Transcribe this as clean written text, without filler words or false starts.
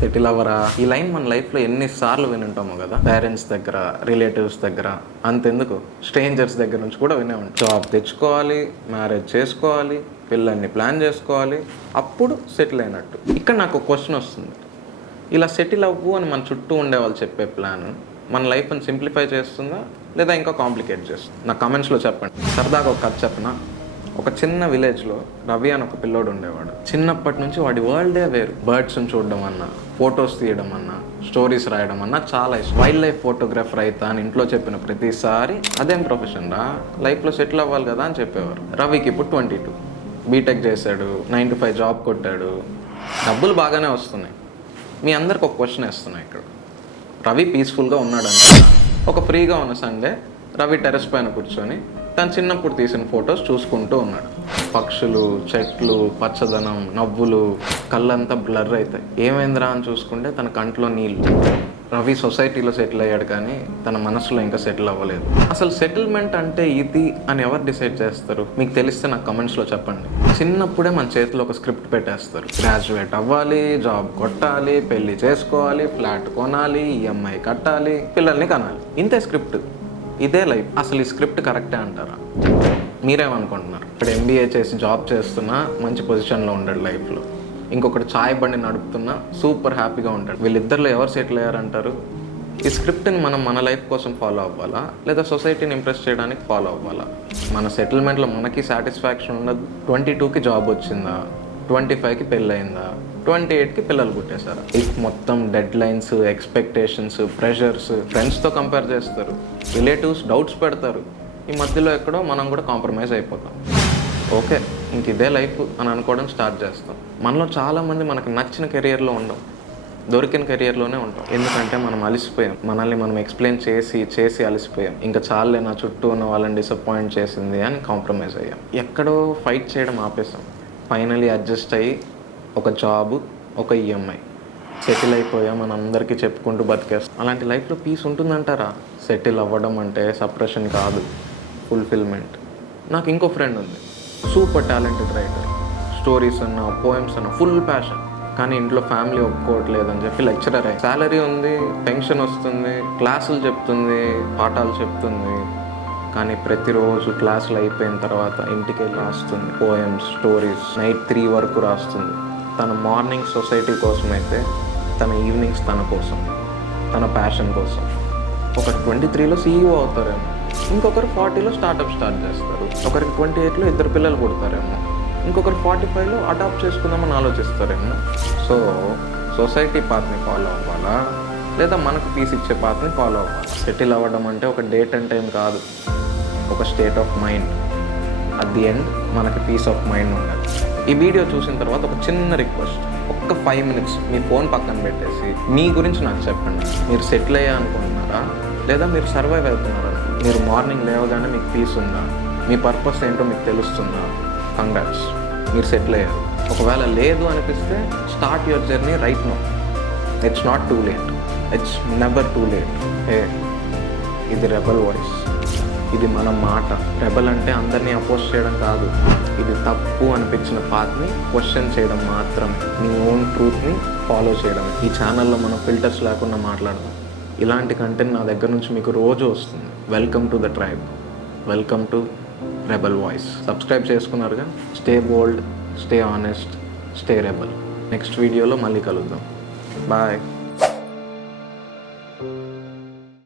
Settle అవ్వరా. ఈ line మన లైఫ్లో ఎన్నిసార్లు వినుంటామో కదా, పేరెంట్స్ దగ్గర, రిలేటివ్స్ దగ్గర, అంతెందుకు స్ట్రేంజర్స్ దగ్గర నుంచి కూడా వినే ఉంటాం. జాబ్ తెచ్చుకోవాలి, మ్యారేజ్ చేసుకోవాలి, పిల్లల్ని ప్లాన్ చేసుకోవాలి, అప్పుడు సెటిల్ అయినట్టు. ఇక్కడ నాకు ఒక క్వశ్చన్ వస్తుంది, ఇలా సెటిల్ అవ్వు అని మన చుట్టూ ఉండేవాళ్ళు చెప్పే ప్లాన్ మన లైఫ్ని సింప్లిఫై చేస్తుందా లేదా ఇంకా కాంప్లికేట్ చేస్తుందా? నా కమెంట్స్లో చెప్పండి. సరదాగా ఒక కథ చెప్పనా. ఒక చిన్న విలేజ్లో రవి అని ఒక పిల్లోడు ఉండేవాడు. చిన్నప్పటి నుంచి వాడి వరల్డే వేరు. బర్డ్స్ని చూడడం అన్నా, ఫొటోస్ తీయడం అన్నా, స్టోరీస్ రాయడం అన్నా చాలా ఇష్టం. వైల్డ్ లైఫ్ ఫోటోగ్రాఫర్ అవుతా అని ఇంట్లో చెప్పిన ప్రతిసారి అదేం ప్రొఫెషన్ రా, లైఫ్లో సెటిల్ అవ్వాలి కదా అని చెప్పేవారు. రవికి ఇప్పుడు 22, బీటెక్ చేశాడు, 9 to 5 జాబ్ కొట్టాడు, డబ్బులు బాగానే వస్తున్నాయి. మీ అందరికి ఒక క్వశ్చన్ వేస్తున్నాయి ఇక్కడ. రవి పీస్ఫుల్గా ఉన్నాడంట. ఒక ఫ్రీగా ఉన్న సండే రవి టెర్రస్ పైన కూర్చొని తను చిన్నప్పుడు తీసిన ఫొటోస్ చూసుకుంటూ ఉన్నాడు. పక్షులు, చెట్లు, పచ్చదనం, నవ్వులు, కళ్ళంతా బ్లర్ అవుతాయి. ఏమైందిరా అని చూసుకుంటే తన కంట్లో నీళ్ళు. రవి సొసైటీలో సెటిల్ అయ్యాడు కానీ తన మనసులో ఇంకా సెటిల్ అవ్వలేదు. అసలు సెటిల్మెంట్ అంటే ఇది అని ఎవరు డిసైడ్ చేస్తారు? మీకు తెలిస్తే నాకు కమెంట్స్లో చెప్పండి. చిన్నప్పుడే మన చేతిలో ఒక స్క్రిప్ట్ పెట్టేస్తారు. గ్రాడ్యుయేట్ అవ్వాలి, జాబ్ కొట్టాలి, పెళ్లి చేసుకోవాలి, ఫ్లాట్ కొనాలి, ఈఎంఐ కట్టాలి, పిల్లల్ని కనాలి. ఇంతే స్క్రిప్ట్, ఇదే లైఫ్. అసలు ఈ స్క్రిప్ట్ కరెక్టే అంటారా? మీరేమనుకుంటున్నారు? ఇప్పుడు ఎంబీఏ చేసి జాబ్ చేస్తున్నా మంచి పొజిషన్లో ఉంటాడు లైఫ్లో, ఇంకొకటి ఛాయ్ బండి నడుపుతున్నా సూపర్ హ్యాపీగా ఉంటాడు. వీళ్ళిద్దరిలో ఎవరు సెటిల్ అయ్యారంటారు? ఈ స్క్రిప్ట్ని మనం మన లైఫ్ కోసం ఫాలో అవ్వాలా లేదా సొసైటీని ఇంప్రెస్ చేయడానికి ఫాలో అవ్వాలా? మన సెటిల్మెంట్లో మనకి సాటిస్ఫాక్షన్ ఉండదు. 22కి జాబ్ వచ్చిందా, 25కి పెళ్ళయిందా, 28కి పిల్లలు పుట్టేశారా? మొత్తం డెడ్ లైన్స్, ఎక్స్పెక్టేషన్స్, ప్రెషర్స్, ఫ్రెండ్స్తో కంపేర్ చేస్తారు, రిలేటివ్స్ డౌట్స్ పెడతారు. ఈ మధ్యలో ఎక్కడో మనం కూడా కాంప్రమైజ్ అయిపోతాం. ఓకే, ఇంక ఇదే లైఫ్ అని అనుకోవడం స్టార్ట్ చేస్తాం. మనలో చాలామంది మనకు నచ్చిన కెరియర్లో ఉండం, దొరికిన కెరియర్లోనే ఉంటాం. ఎందుకంటే మనం అలసిపోయాం, మనల్ని మనం ఎక్స్ప్లెయిన్ చేసి అలసిపోయాం. ఇంకా చాలే నా చుట్టూ ఉన్న వాళ్ళని డిసప్పాయింట్ చేసింది అని కాంప్రమైజ్ అయ్యాం. ఎక్కడో ఫైట్ చేయడం ఆపేసాం. ఫైనలీ అడ్జస్ట్ అయ్యి ఒక జాబు, ఒక ఈఎంఐ, సెటిల్ అయిపోయాం అని అందరికీ చెప్పుకుంటూ బతికేస్తాం. అలాంటి లైఫ్లో పీస్ ఉంటుందంటారా? సెటిల్ అవ్వడం అంటే సప్రెషన్ కాదు, ఫుల్ఫిల్మెంట్. నాకు ఇంకో ఫ్రెండ్ ఉంది, సూపర్ టాలెంటెడ్ రైటర్. స్టోరీస్ అన్న, పోయమ్స్ అన్న ఫుల్ ప్యాషన్. కానీ ఇంట్లో ఫ్యామిలీ ఒప్పుకోవట్లేదని చెప్పి లెక్చరర్ అయ్యి, శాలరీ ఉంది, పెన్షన్ వస్తుంది, క్లాసులు చెప్తుంది, పాఠాలు చెప్తుంది. కానీ ప్రతిరోజు క్లాసులు అయిపోయిన తర్వాత ఇంటికి వెళ్ళి రాస్తుంది పోయమ్స్, స్టోరీస్. నైట్ 3 వరకు రాస్తుంది. తన మార్నింగ్ సొసైటీ కోసం అయితే తన ఈవినింగ్స్ తన కోసం, తన ప్యాషన్ కోసం. ఒకరు 23లో CEO అవుతారేమో, ఇంకొకరు 40లో స్టార్ట్అప్ స్టార్ట్ చేస్తారు, ఒకరికి 28లో 2 పిల్లలు పుడతారేమో, ఇంకొకరు 45లో అడాప్ట్ చేసుకుందామని ఆలోచిస్తారేమో. సో సొసైటీ పాత్ని ఫాలో అవ్వాలా లేదా మనకు పీస్ ఇచ్చే పాత్ని ఫాలో అవ్వాలా? సెటిల్ అవ్వడం అంటే ఒక డేట్ అండ్ టైం కాదు, ఒక state of mind. At the end మనకి పీస్ ఆఫ్ మైండ్ ఉండాలి. ఈ వీడియో చూసిన తర్వాత ఒక చిన్న రిక్వెస్ట్, ఒక్క 5 minutes మీ ఫోన్ పక్కన పెట్టేసి మీ గురించి నాకు చెప్పండి. మీరు సెటిల్ అయ్యా అనుకుంటున్నారా లేదా మీరు సర్వైవ్ అవుతున్నారా? మీరు మార్నింగ్ లేవగానే మీకు పీస్ ఉందా? మీ పర్పస్ ఏంటో మీకు తెలుస్తుందా? కంగ్రాట్స్, మీరు సెటిల్ అయ్యారు. ఒకవేళ లేదు అనిపిస్తే start your journey right now. It's not too late, it's never too late. ఇది రెబల్ వాయిస్, ఇది మన మాట. రెబల్ అంటే అందరినీ అపోజ్ చేయడం కాదు, ఇది తప్పు అనిపించిన పాత్ని క్వశ్చన్ చేయడం మాత్రమే, నీ ఓన్ ట్రూత్ని ఫాలో చేయడం. ఈ ఛానల్లో మనం ఫిల్టర్స్ లేకుండా మాట్లాడదాం. ఇలాంటి కంటెంట్ నా దగ్గర నుంచి మీకు రోజు వస్తుంది. Welcome to the tribe, welcome to rebel voice. Subscribe చేసుకున్నారుగా? Stay bold, stay honest, stay rebel. Next వీడియోలో మళ్ళీ కలుద్దాం. బాయ్.